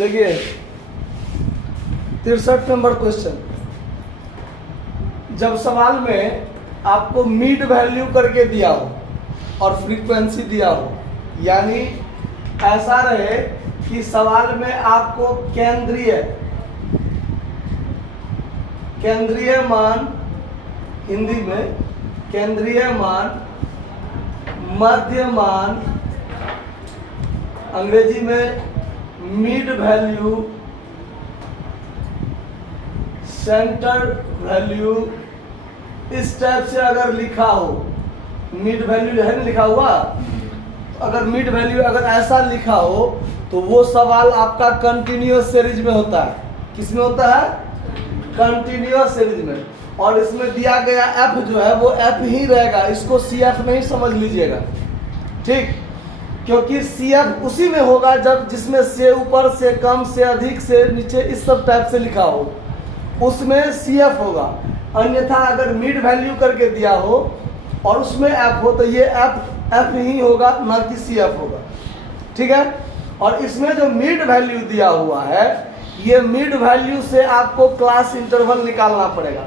देखिए 63 number question. जब सवाल में आपको मीड वैल्यू करके दिया हो और फ्रीक्वेंसी दिया हो, यानी ऐसा रहे कि सवाल में आपको केंद्रीय मान, हिंदी में केंद्रीय मान, मध्य मान, अंग्रेजी में मीड वैल्यू, सेंटर वैल्यू, इस टाइप से अगर लिखा हो, मीड वैल्यू है ना लिखा हुआ, तो अगर मीड वैल्यू अगर ऐसा लिखा हो तो वो सवाल आपका कंटिन्यूअस सीरीज में होता है। किस में होता है? कंटिन्यूअस सीरीज में। और इसमें दिया गया एफ जो है वो एफ ही रहेगा, इसको सी एफ नहीं समझ लीजिएगा, ठीक? क्योंकि सी एफ उसी में होगा जब जिसमें से ऊपर से कम से अधिक से नीचे इस सब टाइप से लिखा हो, उसमें सी एफ होगा। अन्यथा अगर मीड वैल्यू करके दिया हो और उसमें एफ हो तो ये एफ ही होगा, ना कि सी एफ होगा, ठीक है? और इसमें जो मीड वैल्यू दिया हुआ है, ये मीड वैल्यू से आपको क्लास इंटरवल निकालना पड़ेगा।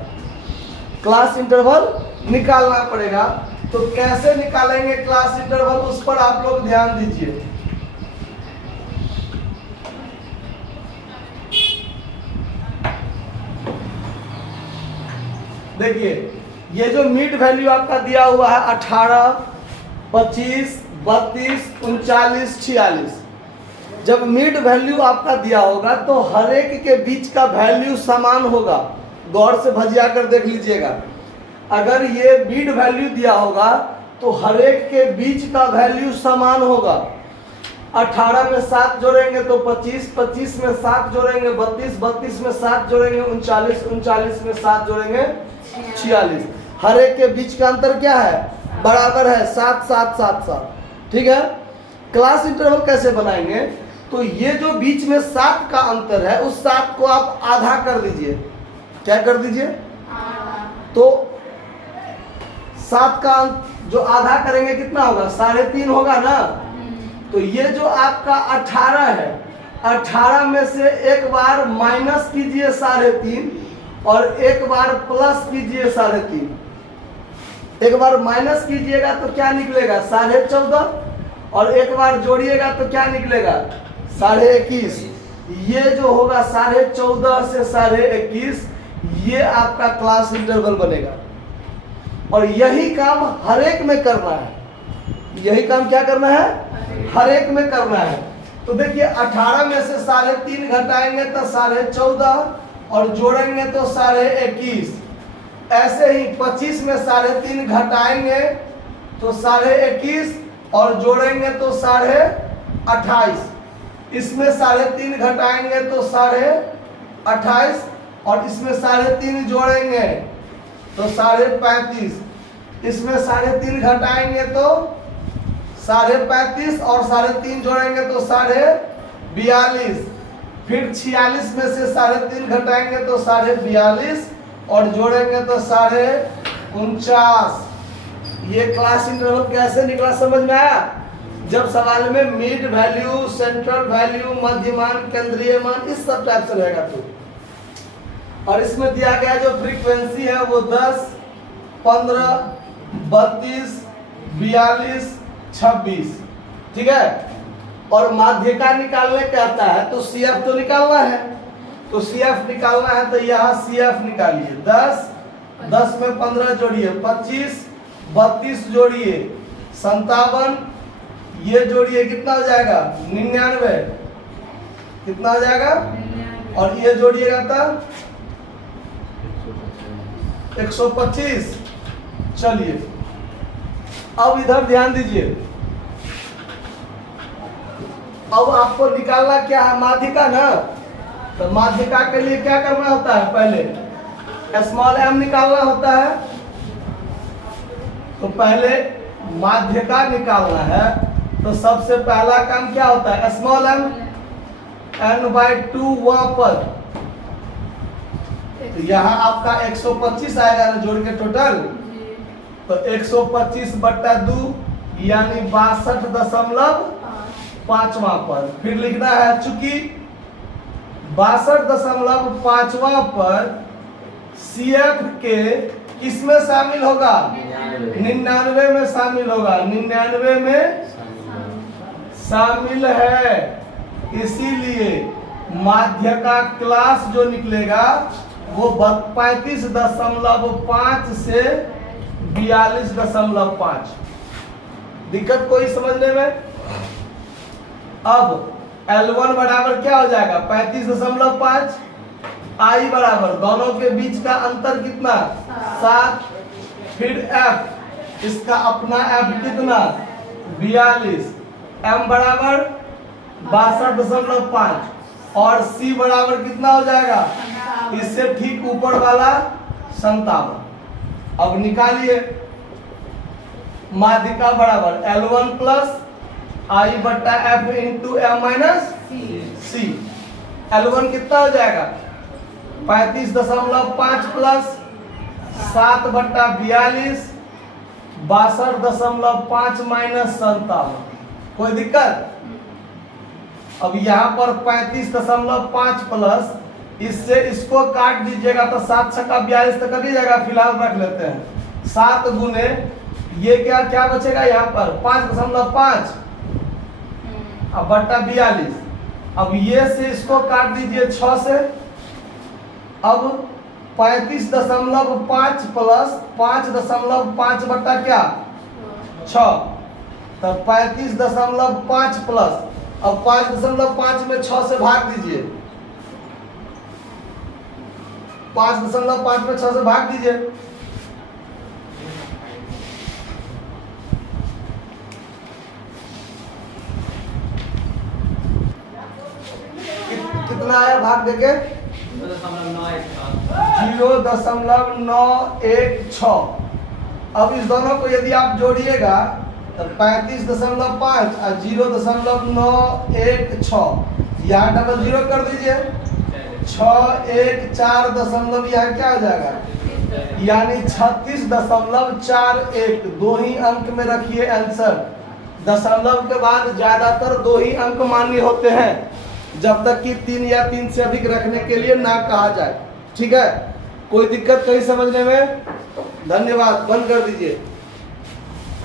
क्लास इंटरवल निकालना पड़ेगा। तो कैसे निकालेंगे क्लास इंटरवल, उस पर आप लोग ध्यान दीजिए। देखिए ये जो मीड वैल्यू आपका दिया हुआ है 18, 25, 32, 39, 46, जब मीड वैल्यू आपका दिया होगा तो हर एक के बीच का वैल्यू समान होगा। गौर से भजिया कर देख लीजिएगा। अगर ये मीड वैल्यू दिया होगा तो हर एक के बीच का वैल्यू समान होगा। 18 में 7 जोड़ेंगे तो 25, 25 में 7 जोड़ेंगे 32, 32 में 7 जोड़ेंगे 39, 39 में 7 जोड़ेंगे 46। हर एक के बीच का अंतर क्या है? बराबर है, 7 7 7 7, ठीक है? क्लास इंटरवल कैसे बनाएंगे? तो ये जो बीच में 7 का अंतर है, उस 7 को आप आधा कर दीजिए। क्या कर दीजिए? तो 7 का जो आधा करेंगे कितना होगा? 3.5 होगा ना। तो ये जो आपका 18 है, 18 में से एक बार माइनस कीजिए 3.5 और एक बार प्लस कीजिए 3.5। एक बार माइनस कीजिएगा तो क्या निकलेगा? 14.5, और एक बार जोड़िएगा तो क्या निकलेगा? 21.5। ये जो होगा 14.5 से 21.5, ये आपका क्लास इंटरवल बनेगा। और यही काम हर एक में करना है। यही काम क्या करना है? हर एक में करना है। तो देखिए 18 में से 3.5 घटाएंगे तो 14.5 और जोड़ेंगे तो 21.5। ऐसे ही 25 में 3.5 घटाएंगे तो 21.5 और जोड़ेंगे तो 28.5। इसमें 3.5 घटाएंगे तो 28.5 और इसमें 3.5 जोड़ेंगे तो 35.5। इसमें 3.5 घटाएंगे तो 35.5 और 3.5 जोड़ेंगे तो 42.5। फिर 46 में से 3.5 घटाएंगे तो 42.5 और जोड़ेंगे तो 49.5। ये क्लास इंटरवल कैसे निकला समझ में आया? जब सवाल में मीड वैल्यू, सेंट्रल वैल्यू, मध्यमान, केंद्रीय मान, इस सब टाइप से रहेगा तो। और इसमें दिया गया जो फ्रीक्वेंसी है वो 10, 15, 32, 42, 26, ठीक है? और माध्यिका निकालने कहता है तो सी एफ तो निकालना है। तो सी एफ निकालना है तो यहाँ सी एफ निकालिए। 10 में 15 जोड़िए 25, 32 जोड़िए 57, ये जोड़िए कितना हो जाएगा? 99। कितना हो जाएगा? और ये जोड़िएगा तब 125। चलिए अब इधर ध्यान दीजिए। अब आपको निकालना क्या है? माध्यिका ना। तो माध्यिका के लिए क्या करना होता है? पहले स्मॉल m निकालना होता है। तो पहले माध्यिका निकालना है तो सबसे पहला काम क्या होता है? स्मॉल m n/2 वहां पर। तो यहाँ आपका 125 आएगा ना जोड़ के टोटल। तो 125/2 यानी 62.5 पर। फिर लिखना है चूंकि 62.5वां पर CF के किसमें शामिल होगा? 99 में शामिल होगा, 99 में शामिल है। इसीलिए माध्य का क्लास जो निकलेगा वो 35.5 से 42.5। दिक्कत कोई समझने में? अब L1 बराबर क्या हो जाएगा? 35.5। I बराबर दोनों के बीच का अंतर कितना? 7। फिर F, इसका अपना F कितना? 42। M बराबर 62.5 और C बराबर कितना हो जाएगा? इससे ठीक ऊपर वाला 57। अब निकालिए माध्यिका बराबर L1 प्लस I बट्टा F into M minus C। L1 कितना हो जाएगा? 35.5 प्लस 7 बट्टा 42, 62.5 माइनस 57। कोई दिक्कत? अब यहाँ पर 35.5 प्लस इससे इसको काट दीजिएगा तो 7 छक्का 42 तक कर जाएगा। फिलहाल रख लेते हैं 7 गुने ये क्या क्या बचेगा यहाँ पर 5.5 अब बट्टा 42। अब ये से इसको काट दीजिए 6 से। अब 35.5 प्लस 5.5 बट्टा क्या 6, तो 35.5 प्लस अब 5.5 में 6 से भाग दीजिए। 5.5 में 6 से भाग दीजिए। कितना आया भाग देके? 0.916। अब इस दोनों को यदि आप जोड़िएगा तो 35.5 और 0.916, यहाँ डबल 0 कर दीजिए। 614 यहाँ क्या हो जाएगा? यानी 36.41। 2 ही अंक में रखिए आंसर। दशमलव के बाद ज्यादातर 2 ही अंक मान्य होते हैं जब तक कि 3 या 3 से अधिक रखने के लिए ना कहा जाए। ठीक है, कोई दिक्कत कहीं समझने में? धन्यवाद, बंद कर दीजिए।